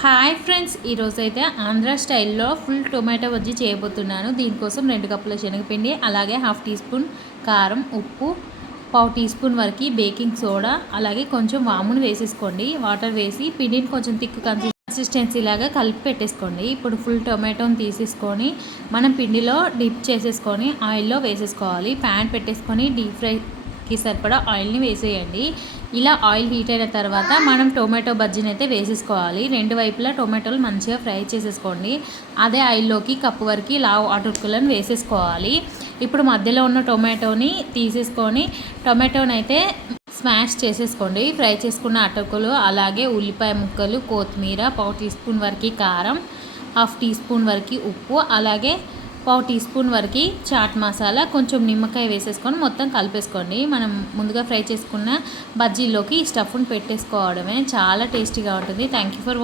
Hi friends, ఈరోజైతే ఆంధ్ర స్టైల్లో full tomato bajji చేయబోతున్నాను. దీనికోసం 2 కప్పుల శనగపిండి, అలాగే హాఫ్ టీ స్పూన్ కారం, ఉప్పు, పావు టీ స్పూన్ వరకు బేకింగ్ సోడా, అలాగే కొంచెం వామును వేసేసుకోండి. వాటర్ వేసి పిండిని కొంచెం థిక్ కన్సిస్టెన్సీ లాగా కలిపి పెట్టేసుకోండి. ఇప్పుడు ఫుల్ టొమాటోని తీసేసుకొని మనం పిండిలో డిప్ చేసేసుకొని ఆయిల్లో వేసేసుకోవాలి. ప్యాన్ పెట్టేసుకొని డీప్ ఫ్రైకి సరిపడా ఆయిల్ని వేసేయండి. ఇలా ఆయిల్ హీట్ అయిన తర్వాత మనం టొమాటో బజ్జీని అయితే వేసేసుకోవాలి. 2 వైపులా టొమాటోలు మంచిగా ఫ్రై చేసేసుకోండి. అదే ఆయిల్లోకి కప్పు వరకు లావు అటుకులను వేసేసుకోవాలి. ఇప్పుడు మధ్యలో ఉన్న టొమాటోని తీసేసుకొని టొమాటోని అయితే స్మాష్ చేసేసుకోండి. ఫ్రై చేసుకున్న అటుకులు, అలాగే ఉల్లిపాయ ముక్కలు, కొత్తిమీర, పావు టీ స్పూన్ వరకు కారం, హాఫ్ టీ స్పూన్ వరకు ఉప్పు, అలాగే పావు టీ స్పూన్ వరకు చాట్ మసాలా, కొంచెం నిమ్మకాయ వేసేసుకొని మొత్తం కలిపేసుకోండి. మనం ముందుగా ఫ్రై చేసుకున్న బజ్జీలోకి ఈ స్టఫ్ని పెట్టేసుకోవడమే. చాలా టేస్టీగా ఉంటుంది. Thank you for